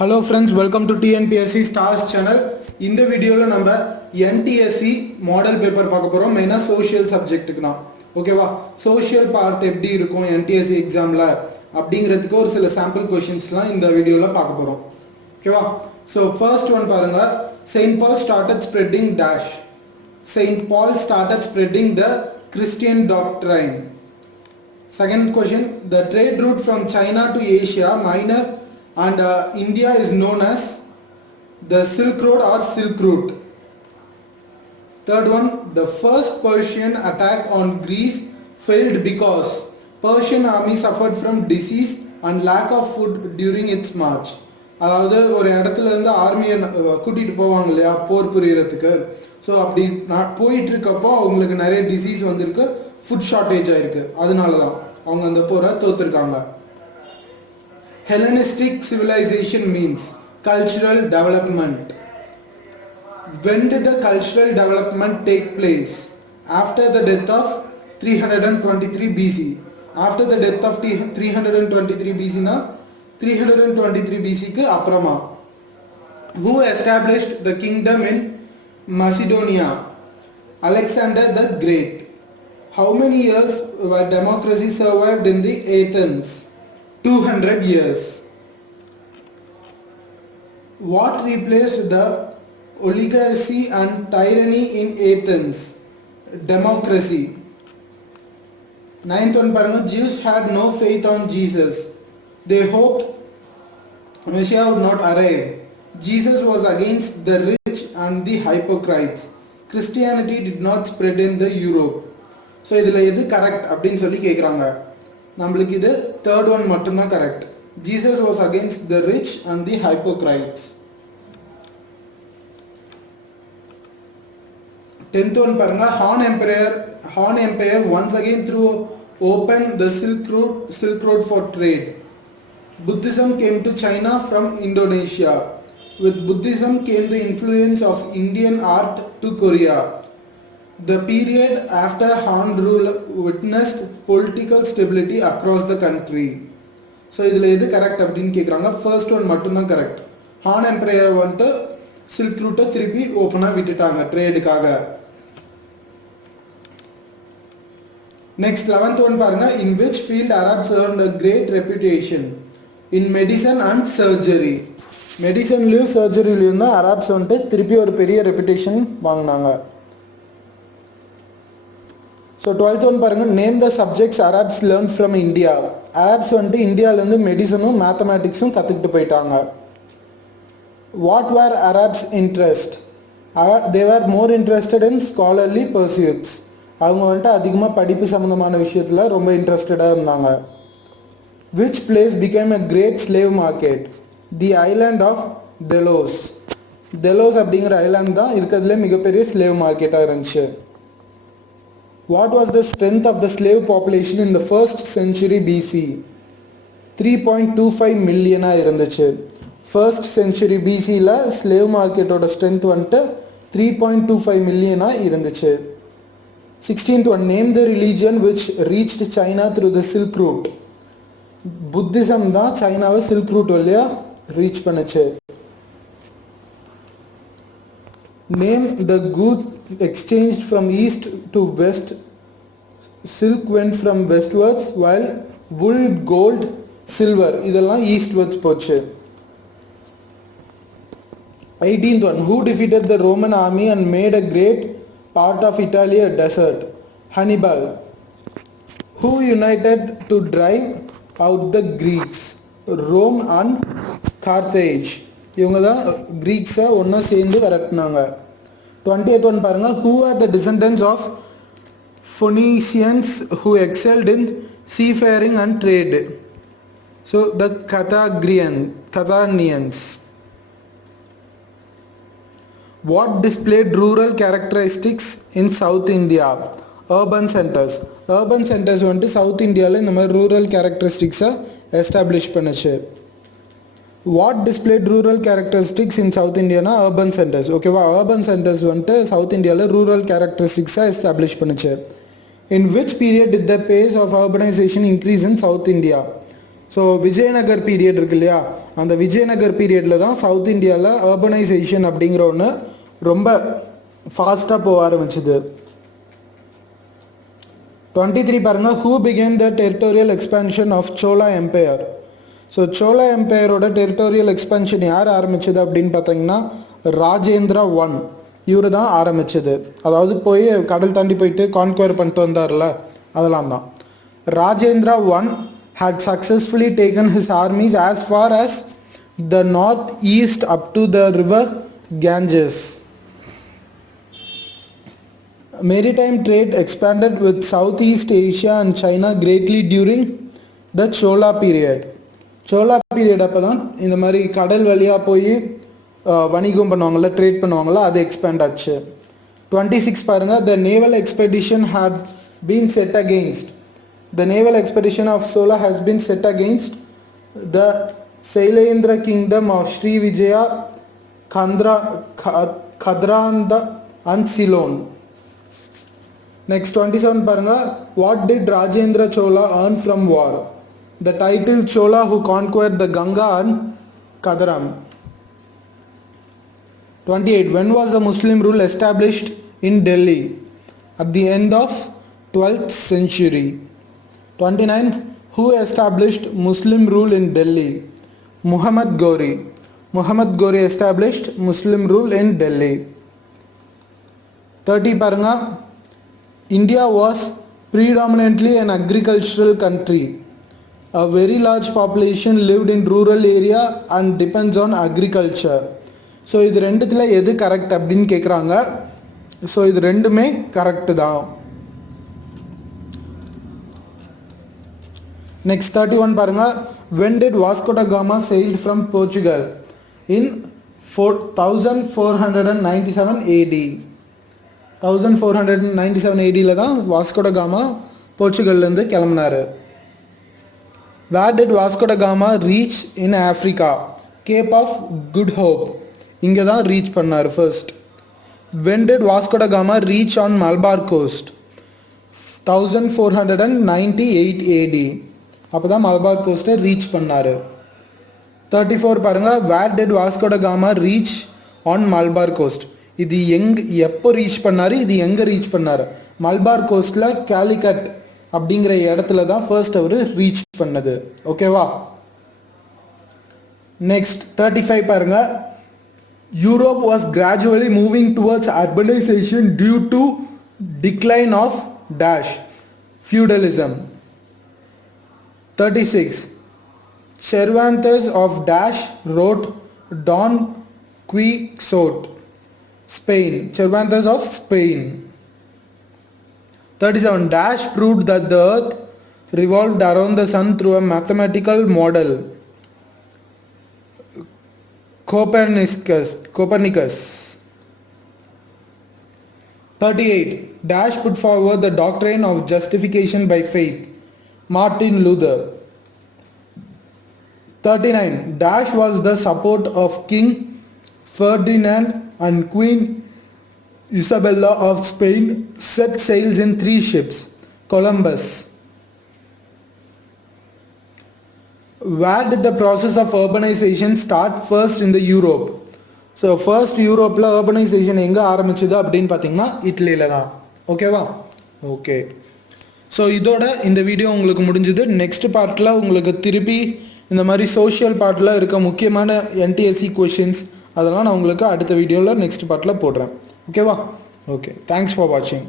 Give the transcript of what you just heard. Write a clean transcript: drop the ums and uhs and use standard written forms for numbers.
Hello friends, welcome to TNPSC Stars channel. இந்த வீடியோல நம்ம NTSC மாடல் பேப்பர் பார்க்க போறோம். மெயினா சோஷியல் சப்ஜெக்ட்டுக்கு தான். ஓகேவா? சோஷியல் பார்ட் எப்படி இருக்கும் NTSC எக்ஸாம்ல அப்படிங்கிறதுக்கு ஒரு சில சாம்பிள் क्वेश्चंसலாம் இந்த வீடியோல பார்க்க போறோம். ஓகேவா? So first one பாருங்க. Saint Paul started spreading dash. Saint Paul started spreading the Christian doctrine. Second question, the trade route from China to Asia Minor and India is known as the Silk Road or Silk Route. Third one, the first Persian attack on Greece failed because Persian army suffered from disease and lack of food during its march. அதாவது ஒரு இடத்துல இருந்து ஆர்மியை கூட்டிட்டு போவாங்க இல்லையா போர் புரியறதுக்கு. ஸோ அப்படி போயிட்டு இருக்கப்போ அவங்களுக்கு நிறைய டிசீஸ் வந்திருக்கு, ஃபுட் ஷார்ட்டேஜ் ஆயிருக்கு. அதனால தான் அவங்க அந்த போரை தோத்துருக்காங்க. Hellenistic civilization means cultural development. When did the cultural development take place? After the death of 323 BC. After the death of 323 BC na 323 BC ku aprama. Who established the kingdom in Macedonia? Alexander the Great. How many years were democracy survived in the Athens? 200 years. What replaced the oligarchy and tyranny in Athens? Democracy. Ninth one paranga, Jews had no faith on Jesus. They hoped Messiah would not arrive. Jesus was against the rich and the hypocrites. Christianity did not spread in the Europe. So இதில் எது correct அப்படின்னு சொல்லி கேட்குறாங்க. நம்மளுக்கு இது third one மட்டும்தான் correct. Jesus was against the rich and the hypocrites. 10th one பாருங்க, Han empire once again through open the Silk Road for trade. Buddhism came to China from Indonesia. With Buddhism came the influence of Indian art to Korea. The period after Han rule witnessed political stability across the country. So இதில் எது correct அப்படின்னு கேட்குறாங்க. First one மட்டும்தான் correct. ஹான் empire வந்துட்டு silk ரூட்டை திருப்பி ஓப்பனாக விட்டுட்டாங்க ட்ரேடுக்காக. நெக்ஸ்ட் 11th ஒன் பாருங்க. In which field Arabs earned a great reputation? In medicine and surgery. மெடிசன்லேயும் சர்ஜரிலையும் தான் அரப்ஸ் வந்துட்டு திருப்பி ஒரு பெரிய ரெப்புடேஷன் வாங்கினாங்க. ஸோ 12th ஒன் பாருங்கள். Name the subjects Arabs learn from India. Arabs வந்துட்டு இந்தியாவிலேருந்து மெடிசனும் மேத்தமேட்டிக்ஸும் கற்றுக்கிட்டு போயிட்டாங்க. What were Arabs interest? They were more interested in scholarly pursuits. அவங்க வந்துட்டு அதிகமாக படிப்பு சம்மந்தமான விஷயத்தில் ரொம்ப இன்ட்ரெஸ்டடாக இருந்தாங்க. Which place became a great slave market? The island of Delos. Delos அப்படிங்கிற ஐலாண்ட் தான் இருக்கிறதுலே மிகப்பெரிய ஸ்லேவ் மார்க்கெட்டாக இருந்துச்சு. What was the strength of the slave population in the 1st century BC? 3.25 million இருந்துச்சு. 1st century BCல slave marketோட strength வந்துட்டு 3.25 million இருந்துச்சு. 16th one, name the religion which reached China through the Silk Route. Buddhism தான் சைனாவை சில்க் ரூட் வழியா ரீச் பண்ணுச்சு. Name the goods exchanged from east to west. Silk went from westwards while wool, gold, silver இதெல்லாம் eastwards போச்சு. 18th one, who defeated the Roman army and made a great part of Italy a desert? Hannibal. Who united to drive out the Greeks? Rome and Carthage. இவங்க தான் கிரீக்ஸை ஒன்றா சேர்ந்து விரட்டினாங்க. 20th one பாருங்கள். Who are the descendants of Phoenicians who excelled in seafaring and trade? So the Carthaginians. What displayed rural characteristics in South India? Urban centers. Urban centers வந்துட்டு south இந்தியாவில் இந்த மாதிரி ரூரல் கேரக்டரிஸ்டிக்ஸை எஸ்டாப்ளிஷ் பண்ணுச்சு. What displayed rural characteristics in south இந்தியானா urban centres. ஓகேவா? Urban centres வந்துட்டு south இந்தியாவில் ரூரல் கேரக்டரிஸ்டிக்ஸாக எஸ்டாப்ளிஷ் பண்ணுச்சு. In which period did the pace of urbanisation increase in south India? So Vijayanagar period இருக்கு இல்லையா, அந்த விஜயநகர் பீரியடில் தான் சவுத் இந்தியாவில் அர்பனைசேஷன் அப்படிங்கிற ஒன்று ரொம்ப ஃபாஸ்ட்டாக போக ஆரம்பிச்சுது. 23 பாருங்க, who began the territorial expansion of Chola empire. So Chola எம்பையரோட டெரிட்டோரியல் எக்ஸ்பென்ஷன் யார் ஆரம்பிச்சது அப்படின்னு பார்த்தீங்கன்னா ராஜேந்திரா ஒன், இவர் தான் ஆரம்பிச்சது. அதாவது போய் கடல் தாண்டி போயிட்டு கான்குவர் பண்ணிட்டு வந்தார்ல, அதெல்லாம் தான். Rajendra one had successfully taken his armies as far as the northeast up to the river Ganges. Maritime trade expanded with Southeast Asia and China greatly during the Chola period. Chola period அப்போ தான் இந்த மாதிரி கடல் வழியாக போய் வணிகம் பண்ணுவாங்கள்ல, ட்ரேட் பண்ணுவாங்கள்ல, அது எக்ஸ்பேண்ட் ஆச்சு. 26 பாருங்கள், the naval expedition had been set against. The naval expedition of Sola has been set against the Sailendra kingdom of Sri Vijaya, Khadrandha and Ceylon. Next 27 பாருங்க, what did Rajendra Chola earn from war? The title Chola who conquered the Ganga and Kadaram. 28 when was the Muslim rule established in Delhi? At the end of 12th century. 29 who established Muslim rule in Delhi? Muhammad Ghori. Muhammad Ghori established Muslim rule in Delhi. 30 paranga, India was predominantly an agricultural country. A very large population lived in rural area and depends on agriculture. So இது ரெண்டுத்தில் எது correct அப்படின்னு கேட்குறாங்க. ஸோ இது ரெண்டுமே கரெக்டு தான். Next 31 பாருங்க, when did Vasco da Gama sailed from Portugal? In 1497 AD. 1497 ADல தான் வாஸ்கோ ட காமா போர்ச்சுகல்லேருந்து கிளம்பினாரு. Where did Vasco da Gama reach in Africa? Cape of Good Hope, இங்கே தான் ரீச் பண்ணார் first. When did Vasco da Gama reach on Malabar coast? 1498 AD. அப்போ தான் மலபார் கோஸ்ட்டை ரீச் பண்ணார். 34 பாருங்கள், வேர் did Vasco da Gama reach on Malabar coast. இது எப்போ ரீச் பண்ணார், இது எங்கே ரீச் பண்ணார்? மலபார் கோஸ்ட்டில் கேலிகட் அப்படிங்கிற இடத்துல தான் ஃபர்ஸ்ட் அவர் ரீச் பண்ணது. ஓகேவா? நெக்ஸ்ட் 35 பாருங்கள், Europe was gradually moving towards urbanisation due to decline of dash feudalism. 36 Cervantes of Dash wrote Don Quixote, Spain. Cervantes of Spain. 37 Dash proved that the earth revolved around the sun through a mathematical model. Copernicus. 38 Dash put forward the doctrine of justification by faith. Martin Luther. 39 Dash was the support of King Ferdinand and Queen Isabella of Spain set sails in 3 ships. Columbus. Where did the process of urbanization start first in the Europe? So first யூரோப்பில் urbanisation எங்கே ஆரம்பிச்சது அப்படின்னு பார்த்தீங்கன்னா இட்லியில் தான். ஓகேவா? Okay. So இதோட இந்த வீடியோ உங்களுக்கு முடிஞ்சுது. நெக்ஸ்ட் பார்ட்டில் உங்களுக்கு திருப்பி இந்த மாதிரி சோஷியல் பார்ட்டில் இருக்க முக்கியமான என்டிஎஸ்சி கொஷின்ஸ் அதெல்லாம் நான் உங்களுக்கு அடுத்த வீடியோவில் நெக்ஸ்ட் பார்ட்டில் போடுறேன். ஓகேவா? ஓகே. தேங்க்ஸ் ஃபார் வாட்சிங்.